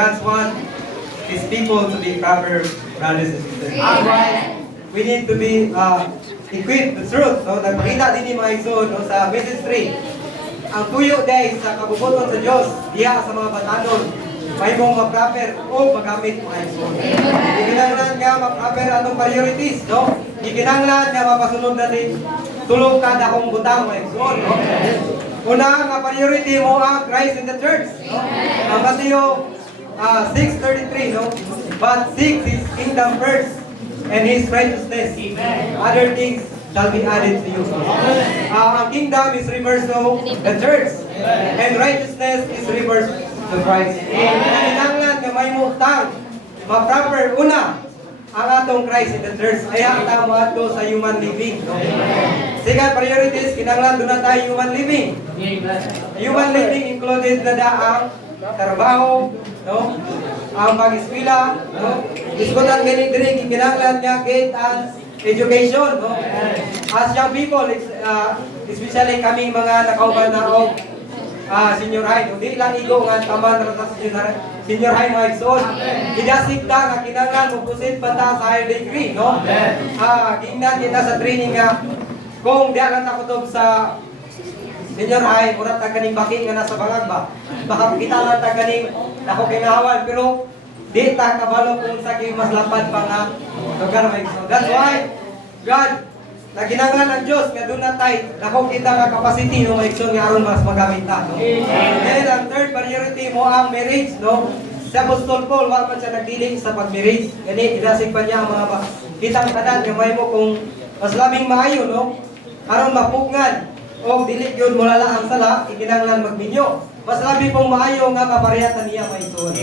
God's want His people to be proper brothers and sisters. Alright. We need to be equipped with truth. So, nagpakita din ni mga igsoon sa message 3. Ang tuyo guys sa kabubuton sa Diyos, diya sa mga batanon, may mong ma-proper o magamit mga igsoon. Ikinanglan nga ma-proper anong priorities, no? Ikinanglan nga mapasunod na din tulong kada kong butang mga igsoon, no? Una nga priority mo ang Christ in the church, no? Ang Mateo 6:33, no? But seek His kingdom first and His righteousness. Other things shall be added to you. Ang kingdom is reversed to the church, and righteousness is reversed to Christ. Kinanglan nga may mutang, ma-proper una ang atong Christ in the church. Ayaw tamo ato sa human living. No? Second priorities, kinanglan doon na tayo human living. Human living included na daang trabaho, no? Ang pag-eskwela, no? Diskutan gani diri kinanglan nga gate and education, no? As young people, especially kaming mga nakauban na og senior high, no? Di lang igo nga taman ra sa senior high mga igsoon. Gidasig ta nga kinanglan mo pusit pa ta sa higher degree, no? Gingnan kita sa training nga kung di lang ta kutob sa senior high, mura ta kaning baki nga nasa bangag ba. Baka kita lang ta kaning nako kinahawan, pero di ta kabalo kung sa mas lapad pa nga lugar mga igsoon. That's why God naginanglan ng Diyos nga doon na tayo nako kita nga capacity no mga igsoon nga aron mas magamit ta, no? And ang third priority mo ang marriage, no? Si Apostol Paul wa man siya nagdili sa pag-marriage. Gani idasig pa niya ang mga kitang tanan nga may mo kung mas labing maayo, no? Aron mapugnan o dili gyud mulala ang sala, ikinanglan magbinyo. Mas labi pong maayo nga maparehatan niya mga igsoon.